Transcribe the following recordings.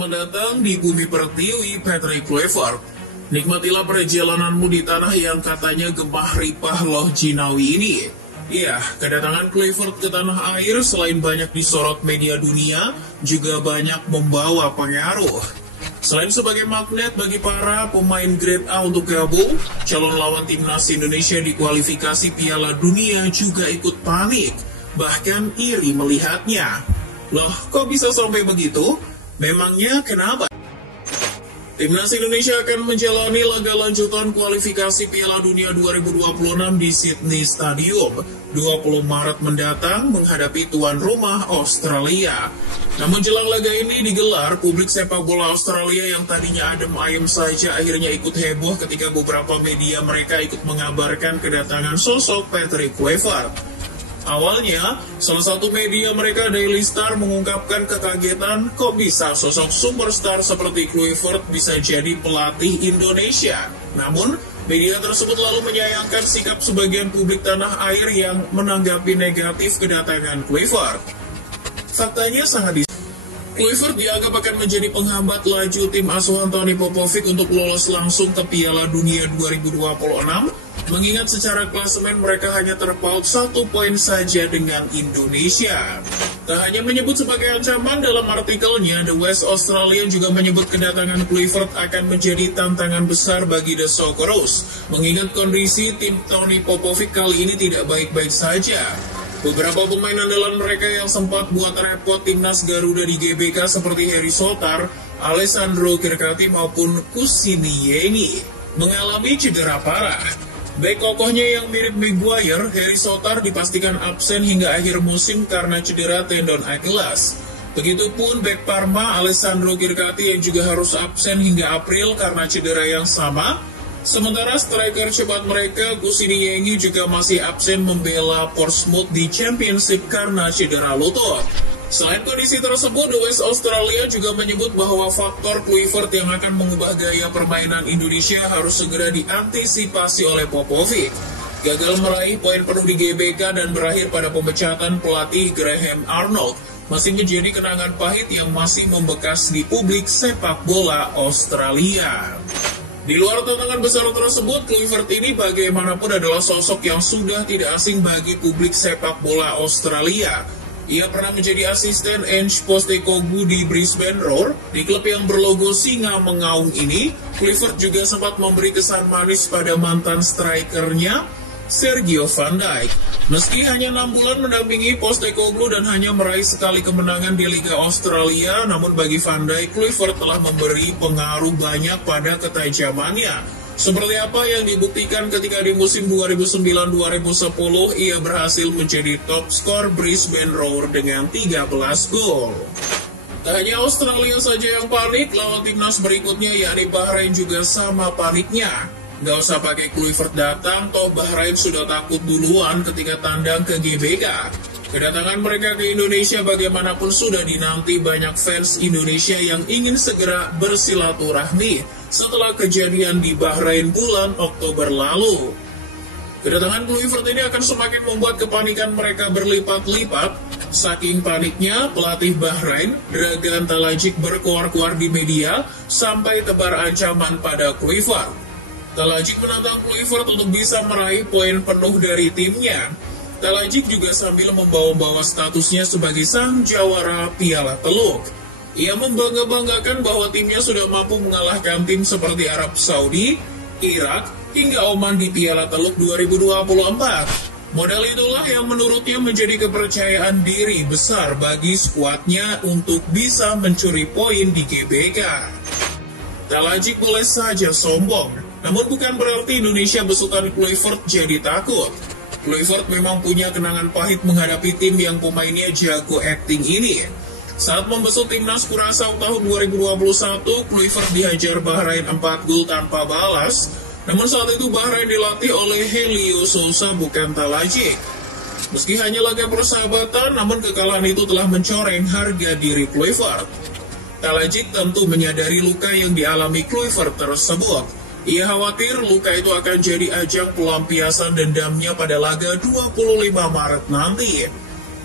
Selamat datang di Bumi Pertiwi, Patrick Kluivert. Nikmatilah perjalananmu di tanah yang katanya gemah ripah loh jinawi ini. Iya, kedatangan Kluivert ke tanah air selain banyak disorot media dunia, juga banyak membawa pengaruh. Selain sebagai magnet bagi para pemain grade A untuk gabung, calon lawan timnas Indonesia di kualifikasi Piala Dunia juga ikut panik, bahkan iri melihatnya. Loh, kok bisa sampai begitu? Memangnya kenapa? Timnas Indonesia akan menjalani laga lanjutan kualifikasi Piala Dunia 2026 di Sydney Stadium 20 Maret mendatang menghadapi tuan rumah Australia. Namun jelang laga ini digelar, publik sepak bola Australia yang tadinya adem ayem saja akhirnya ikut heboh ketika beberapa media mereka ikut mengabarkan kedatangan sosok Patrick Kluivert. Awalnya, salah satu media mereka Daily Star mengungkapkan kekagetan kok bisa sosok superstar seperti Kluivert bisa jadi pelatih Indonesia. Namun, media tersebut lalu menyayangkan sikap sebagian publik tanah air yang menanggapi negatif kedatangan Kluivert. Faktanya sangat Kluivert dianggap akan menjadi penghambat laju tim asuhan Tony Popovic untuk lolos langsung ke Piala Dunia 2026, mengingat secara klasemen mereka hanya terpaut 1 poin saja dengan Indonesia. Tak hanya menyebut sebagai ancaman, dalam artikelnya, The West Australian juga menyebut kedatangan Kluivert akan menjadi tantangan besar bagi The Socceroos, mengingat kondisi tim Tony Popovic kali ini tidak baik-baik saja. Beberapa pemain andalan mereka yang sempat buat repot timnas Garuda di GBK seperti Harry Sotar, Alessandro Kirkati maupun Kusini Yeni mengalami cedera parah. Bek kokohnya yang mirip Maguire, Harry Sotar dipastikan absen hingga akhir musim karena cedera tendon Achilles. Begitupun bek Parma, Alessandro Kirkati yang juga harus absen hingga April karena cedera yang sama. Sementara striker cepat mereka, Kusini Yeni juga masih absen membela Portsmouth di Championship karena cedera lutut. Selain kondisi tersebut, The West Australia juga menyebut bahwa faktor Kluivert yang akan mengubah gaya permainan Indonesia harus segera diantisipasi oleh Popovic. Gagal meraih poin penuh di GBK dan berakhir pada pemecatan pelatih Graham Arnold masih menjadi kenangan pahit yang masih membekas di publik sepak bola Australia. Di luar tantangan besar tersebut, Kluivert ini bagaimanapun adalah sosok yang sudah tidak asing bagi publik sepak bola Australia. Ia pernah menjadi asisten Ange Postecoglou di Brisbane Roar. Di klub yang berlogo singa mengaung ini, Kluivert juga sempat memberi kesan manis pada mantan strikernya, Sergio Van Dijk. Meski hanya 6 bulan mendampingi Postecoglou dan hanya meraih sekali kemenangan di Liga Australia, namun bagi Van Dijk, Kluivert telah memberi pengaruh banyak pada ketajamannya. Seperti apa yang dibuktikan ketika di musim 2009-2010 ia berhasil menjadi top skor Brisbane Roar dengan 13 gol. Tak hanya Australia saja yang panik, lawan timnas berikutnya yakni Bahrain juga sama paniknya. Gak usah pakai Kluivert datang, toh Bahrain sudah takut duluan ketika tandang ke GBK. Kedatangan mereka ke Indonesia bagaimanapun sudah dinanti banyak fans Indonesia yang ingin segera bersilaturahmi setelah kejadian di Bahrain bulan Oktober lalu. Kedatangan Kluivert ini akan semakin membuat kepanikan mereka berlipat-lipat. Saking paniknya, pelatih Bahrain, Dragan Talajic berkuar-kuar di media sampai tebar ancaman pada Kluivert. Talajic menantang Kluivert untuk bisa meraih poin penuh dari timnya. Talajic juga sambil membawa-bawa statusnya sebagai sang jawara Piala Teluk. Ia membangga-banggakan bahwa timnya sudah mampu mengalahkan tim seperti Arab Saudi, Irak, hingga Oman di Piala Teluk 2024. Modal itulah yang menurutnya menjadi kepercayaan diri besar bagi skuadnya untuk bisa mencuri poin di GBK. Talajic boleh saja sombong, namun bukan berarti Indonesia besutan Kluivert jadi takut. Kluivert memang punya kenangan pahit menghadapi tim yang pemainnya jago acting ini. Saat membesut timnas Kurasaw tahun 2021, Kluivert dihajar Bahrain 4 gol tanpa balas. Namun saat itu Bahrain dilatih oleh Helio Sousa bukan Talajic. Meski hanya laga persahabatan, namun kekalahan itu telah mencoreng harga diri Kluivert. Talajic tentu menyadari luka yang dialami Kluivert tersebut. Ia khawatir luka itu akan jadi ajang pelampiasan dendamnya pada laga 25 Maret nanti.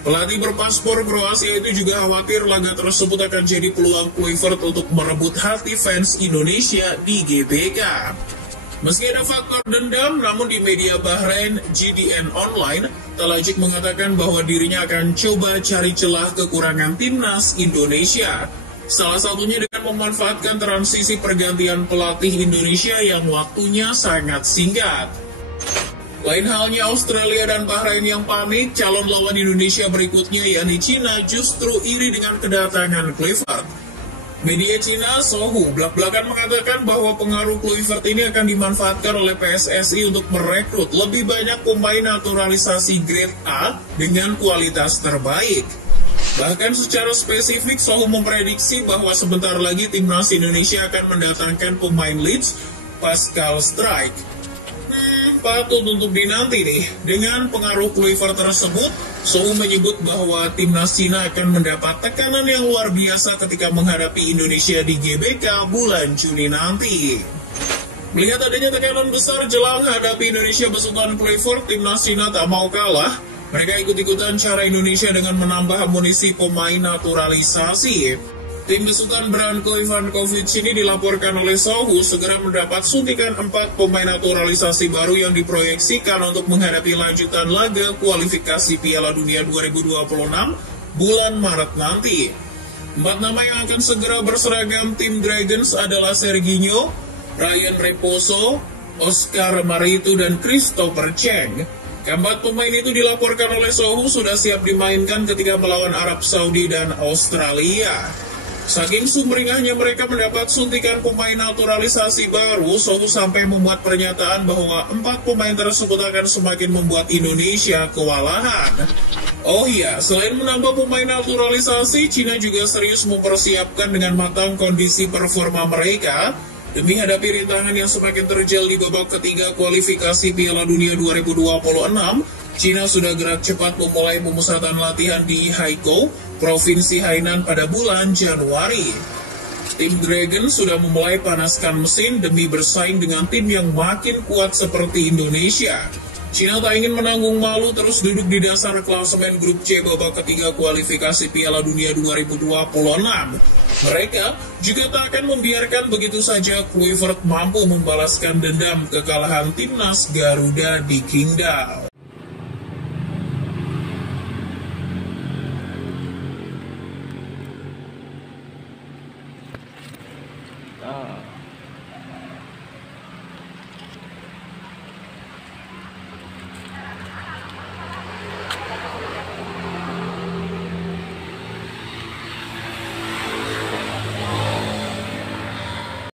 Pelatih berpaspor Kroasia itu juga khawatir laga tersebut akan jadi peluang Kluivert untuk merebut hati fans Indonesia di GBK. Meski ada faktor dendam, namun di media Bahrain GDN Online, Talajic mengatakan bahwa dirinya akan coba cari celah kekurangan timnas Indonesia. Salah satunya dengan memanfaatkan transisi pergantian pelatih Indonesia yang waktunya sangat singkat. Lain halnya Australia dan Bahrain yang panik, calon lawan Indonesia berikutnya yakni Cina justru iri dengan kedatangan Kluivert. Media Cina Sohu belak-belakan mengatakan bahwa pengaruh Kluivert ini akan dimanfaatkan oleh PSSI untuk merekrut lebih banyak pemain naturalisasi grade A dengan kualitas terbaik. Bahkan secara spesifik Sohu memprediksi bahwa sebentar lagi timnas Indonesia akan mendatangkan pemain Leeds, Pascal Struijk. Patut untuk dinanti nih. Dengan pengaruh Kluivert tersebut, Sohu menyebut bahwa timnas Cina akan mendapat tekanan yang luar biasa ketika menghadapi Indonesia di GBK bulan Juni nanti. Melihat adanya tekanan besar jelang hadapi Indonesia besutan Kluivert, timnas Cina tak mau kalah. Mereka ikut-ikutan cara Indonesia dengan menambah amunisi pemain naturalisasi. Tim besutan Branko Ivankovic ini dilaporkan oleh Sohu segera mendapat suntikan 4 pemain naturalisasi baru yang diproyeksikan untuk menghadapi lanjutan laga kualifikasi Piala Dunia 2026 bulan Maret nanti. 4 nama yang akan segera berseragam tim Dragons adalah Serginho, Ryan Reposo, Oscar Marito, dan Christopher Cheng. Keempat pemain itu dilaporkan oleh Sohu sudah siap dimainkan ketika melawan Arab Saudi dan Australia. Saking sumringahnya mereka mendapat suntikan pemain naturalisasi baru, Sohu sampai membuat pernyataan bahwa 4 pemain tersebut akan semakin membuat Indonesia kewalahan. Oh iya, selain menambah pemain naturalisasi, Cina juga serius mempersiapkan dengan matang kondisi performa mereka demi hadapi rintangan yang semakin terjal di babak ketiga kualifikasi Piala Dunia 2026. Cina sudah gerak cepat memulai pemusatan latihan di Haikou, Provinsi Hainan pada bulan Januari. Tim Dragon sudah memulai panaskan mesin demi bersaing dengan tim yang makin kuat seperti Indonesia. Cina tak ingin menanggung malu terus duduk di dasar klasemen grup C babak ketiga kualifikasi Piala Dunia 2026. Mereka juga tak akan membiarkan begitu saja Kluivert mampu membalaskan dendam kekalahan timnas Garuda di Qingdao. Ah.